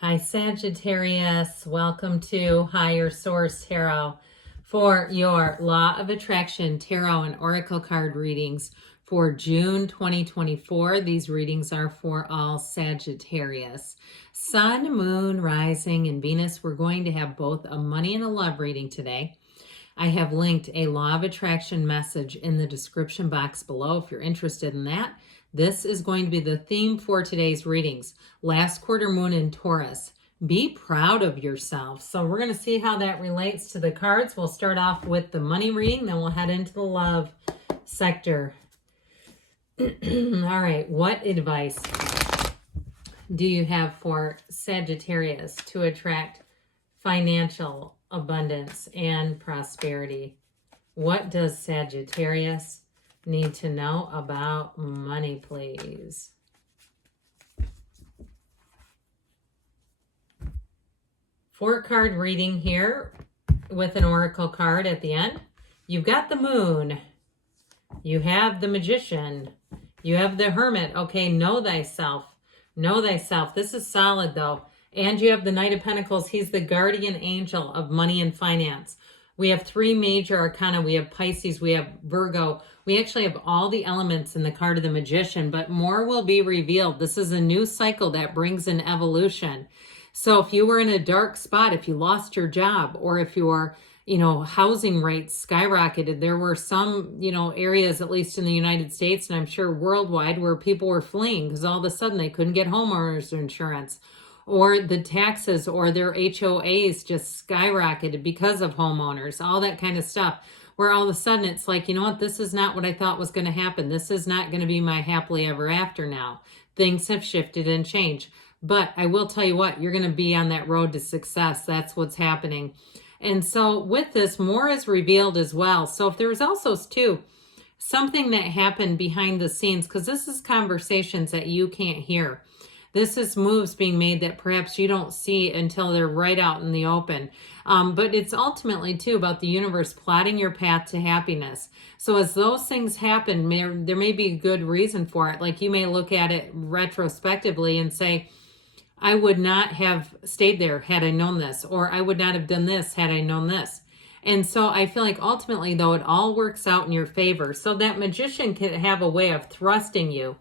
Hi, Sagittarius. Welcome to Higher Source Tarot for your Law of Attraction Tarot and Oracle card readings for June 2024. These readings are for all Sagittarius. Sun, Moon, Rising, and Venus. We're going to have both a money and a love reading today. I have linked a Law of Attraction message in the description box below if you're interested in that. This is going to be the theme for today's readings. Last quarter moon in Taurus. Be proud of yourself. So we're going to see how that relates to the cards. We'll start off with the money reading, then we'll head into the love sector. All right, what advice do you have for Sagittarius to attract financial abundance and prosperity? What does Sagittarius need to know about money, please? Four-card reading here with an oracle card at the end. You've got the moon. You have the magician. You have the hermit. Okay, know thyself. Know thyself. This is solid, though. And you have the Knight of Pentacles. He's the guardian angel of money and finance. We have three major arcana. We have Pisces. We have Virgo. We actually have all the elements in the card of the magician, but more will be revealed. This is a new cycle that brings an evolution. So if you were in a dark spot, if you lost your job, or if your, housing rates skyrocketed, there were some, areas, at least in the United States, and I'm sure worldwide, where people were fleeing because all of a sudden they couldn't get homeowners insurance, or the taxes or their HOAs just skyrocketed because of homeowners, all that kind of stuff, where all of a sudden it's like, you know what, this is not what I thought was going to happen. This is not going to be my happily ever after now. Things have shifted and changed. But I will tell you what, you're going to be on that road to success. That's what's happening. And so with this, more is revealed as well. So if there's also, too, something that happened behind the scenes, because this is conversations that you can't hear. This is moves being made that perhaps you don't see until they're right out in the open. But it's ultimately, too, about the universe plotting your path to happiness. So as those things happen, there may be a good reason for it. Like you may look at it retrospectively and say, I would not have stayed there had I known this, or I would not have done this had I known this. And so I feel like ultimately, though, it all works out in your favor. So that magician can have a way of thrusting you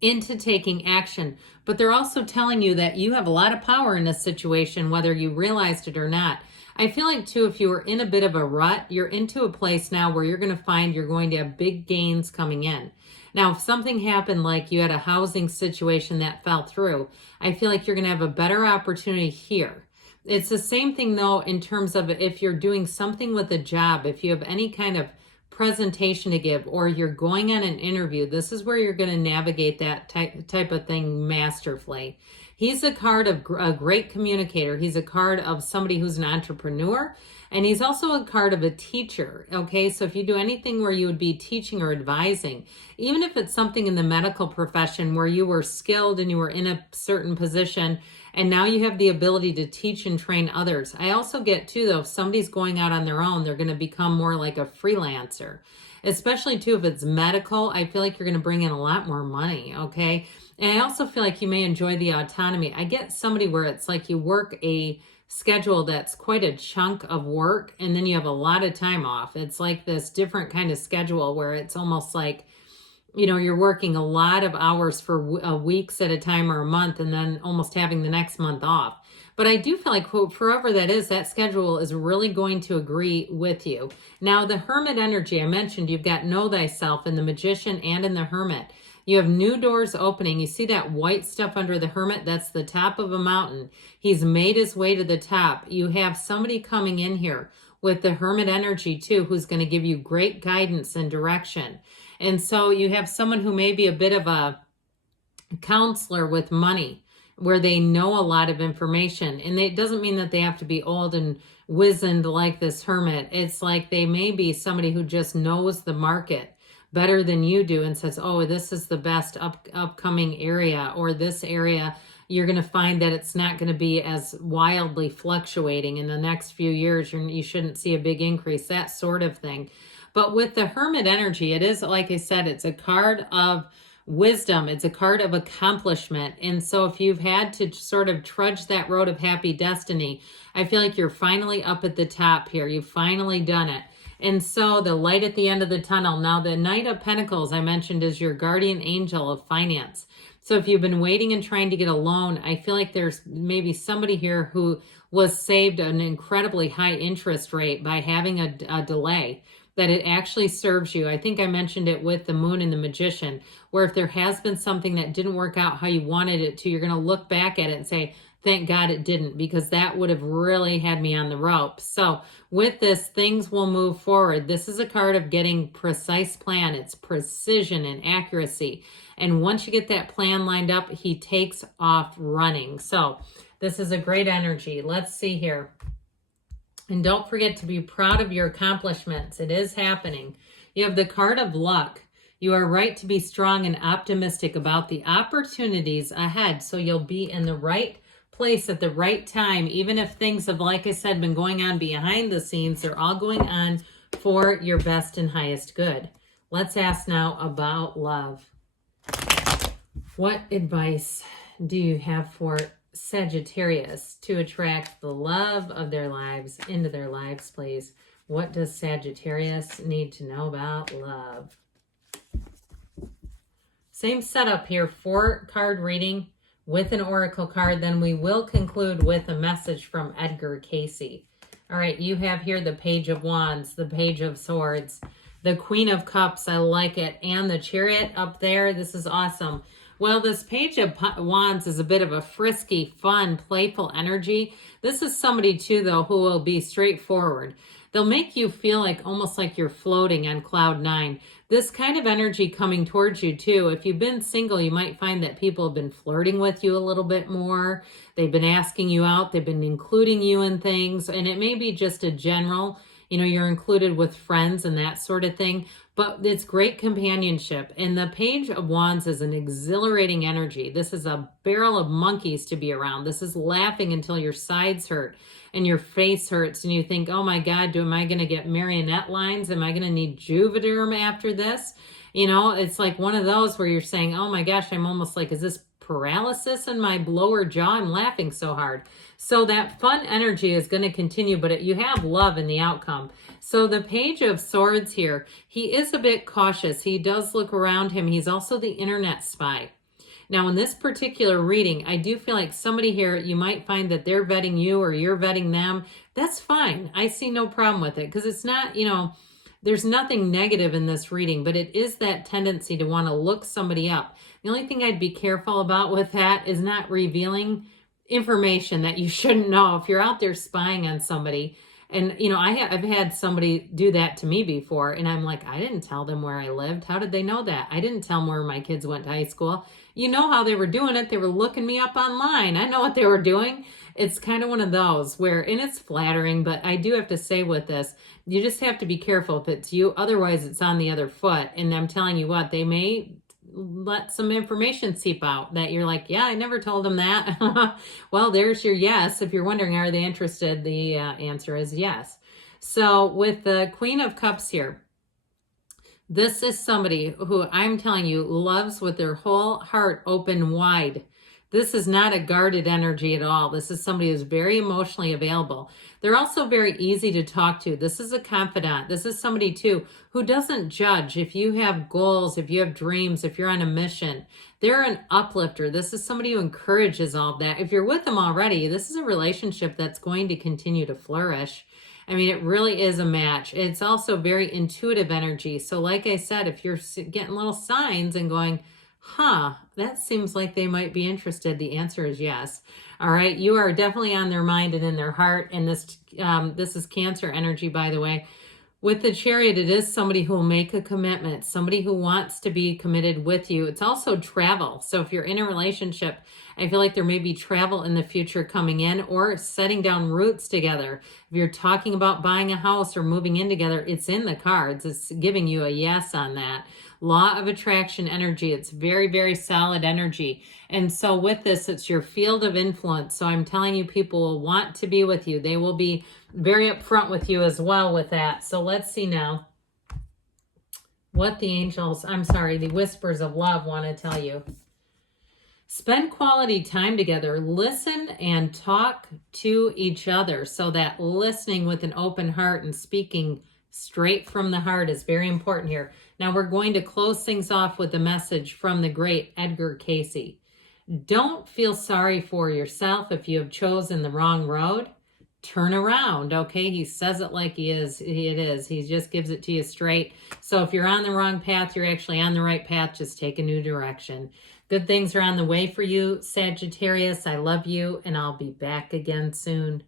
into taking action, but they're also telling you that you have a lot of power in this situation, whether you realized it or not. I feel like, too, if you were in a bit of a rut, you're into a place now where you're going to find you're going to have big gains coming in. Now, if something happened like you had a housing situation that fell through, I feel like you're going to have a better opportunity here. It's the same thing, though, in terms of if you're doing something with a job, if you have any kind of presentation to give, or you're going on an interview, this is where you're going to navigate that type of thing masterfully. He's a card of a great communicator. He's a card of somebody who's an entrepreneur, and he's also a card of a teacher, okay? So if you do anything where you would be teaching or advising, even if it's something in the medical profession where you were skilled and you were in a certain position, and now you have the ability to teach and train others. I also get, too, though, if somebody's going out on their own, they're going to become more like a freelancer. Especially, too, if it's medical, I feel like you're going to bring in a lot more money, okay? And I also feel like you may enjoy the autonomy. I get somebody where it's like you work a schedule that's quite a chunk of work, and then you have a lot of time off. It's like this different kind of schedule where it's almost like, you're working a lot of hours for weeks at a time or a month, and then almost having the next month off. But I do feel like, forever that is, that schedule is really going to agree with you. Now, the hermit energy, I mentioned you've got know thyself in the magician and in the hermit. You have new doors opening. You see that white stuff under the hermit? That's the top of a mountain. He's made his way to the top. You have somebody coming in here with the hermit energy, too, who's going to give you great guidance and direction. And so you have someone who may be a bit of a counselor with money, where they know a lot of information. And it doesn't mean that they have to be old and wizened like this hermit. It's like they may be somebody who just knows the market better than you do and says, oh, this is the best upcoming area, or this area, you're going to find that it's not going to be as wildly fluctuating in the next few years. You shouldn't see a big increase, that sort of thing. But with the hermit energy, it is, like I said, it's a card of Wisdom, it's a card of accomplishment. And so if you've had to sort of trudge that road of happy destiny, I feel like you're finally up at the top here. You've finally done it. And so the light at the end of the tunnel. Now the Knight of Pentacles I mentioned is your guardian angel of finance. So if you've been waiting and trying to get a loan, I feel like there's maybe somebody here who was saved an incredibly high interest rate by having a delay, that it actually serves you. I think I mentioned it with the Moon and the Magician, where if there has been something that didn't work out how you wanted it to, you're going to look back at it and say, thank God it didn't, because that would have really had me on the rope. So with this, things will move forward. This is a card of getting precise plan. It's precision and accuracy. And once you get that plan lined up, he takes off running. So this is a great energy. Let's see here. And don't forget to be proud of your accomplishments. It is happening. You have the card of luck. You are right to be strong and optimistic about the opportunities ahead. So you'll be in the right place at the right time. Even if things have, like I said, been going on behind the scenes, they're all going on for your best and highest good. Let's ask now about love. What advice do you have for Sagittarius to attract the love of their lives into their lives, please? What does Sagittarius need to know about love? Same setup here, 4-card reading with an oracle card. Then we will conclude with a message from Edgar Casey. All right, you have here the Page of Wands, the Page of Swords, the Queen of Cups, I like it, and the Chariot up there. This is awesome. Well, this Page of Wands is a bit of a frisky, fun, playful energy. This is somebody, too, though, who will be straightforward. They'll make you feel like almost like you're floating on cloud 9. This kind of energy coming towards you, too. If you've been single, you might find that people have been flirting with you a little bit more. They've been asking you out. They've been including you in things. And it may be just a general, you're included with friends and that sort of thing. But it's great companionship. And the Page of Wands is an exhilarating energy. This is a barrel of monkeys to be around. This is laughing until your sides hurt and your face hurts and you think, oh my God, am I going to get marionette lines? Am I going to need Juvederm after this? It's like one of those where you're saying, oh my gosh, I'm almost like, is this paralysis in my lower jaw? I'm laughing so hard. So that fun energy is going to continue, but you have love in the outcome. So the Page of Swords here, he is a bit cautious. He does look around him. He's also the internet spy. Now, in this particular reading, I do feel like somebody here, you might find that they're vetting you or you're vetting them. That's fine. I see no problem with it because it's not, there's nothing negative in this reading, but it is that tendency to want to look somebody up. The only thing I'd be careful about with that is not revealing information that you shouldn't know. If you're out there spying on somebody, and I've had somebody do that to me before, and I'm like, I didn't tell them where I lived. How did they know that? I didn't tell them where my kids went to high school. You know how they were doing it. They were looking me up online. I know what they were doing. It's kind of one of those where, and it's flattering, but I do have to say with this, you just have to be careful if it's you. Otherwise, it's on the other foot. And I'm telling you what, they may let some information seep out that you're like, yeah, I never told them that. Well, there's your yes. If you're wondering, are they interested? The answer is yes. So with the Queen of Cups here, this is somebody who I'm telling you loves with their whole heart open wide. This is not a guarded energy at all. This is somebody who's very emotionally available. They're also very easy to talk to. This is a confidant. This is somebody, too, who doesn't judge. If you have goals, if you have dreams, if you're on a mission, they're an uplifter. This is somebody who encourages all of that. If you're with them already, this is a relationship that's going to continue to flourish. I mean, it really is a match. It's also very intuitive energy. So like I said, if you're getting little signs and going, that seems like they might be interested, the answer is yes. All right, you are definitely on their mind and in their heart. And this is Cancer energy, by the way. With the Chariot, it is somebody who will make a commitment, somebody who wants to be committed with you. It's also travel. So if you're in a relationship, I feel like there may be travel in the future coming in or setting down roots together. If you're talking about buying a house or moving in together, it's in the cards. It's giving you a yes on that. Law of attraction energy. It's very, very solid energy. And so with this, it's your field of influence. So I'm telling you, people will want to be with you. They will be very upfront with you as well with that. So let's see now. what the angels, I'm sorry, the whispers of love want to tell you. Spend quality time together. Listen and talk to each other. So that listening with an open heart and speaking straight from the heart is very important here. Now we're going to close things off with a message from the great Edgar Cayce. Don't feel sorry for yourself if you have chosen the wrong road. Turn around, okay? He says it like it is. He just gives it to you straight. So if you're on the wrong path, you're actually on the right path. Just take a new direction. Good things are on the way for you, Sagittarius. I love you, and I'll be back again soon.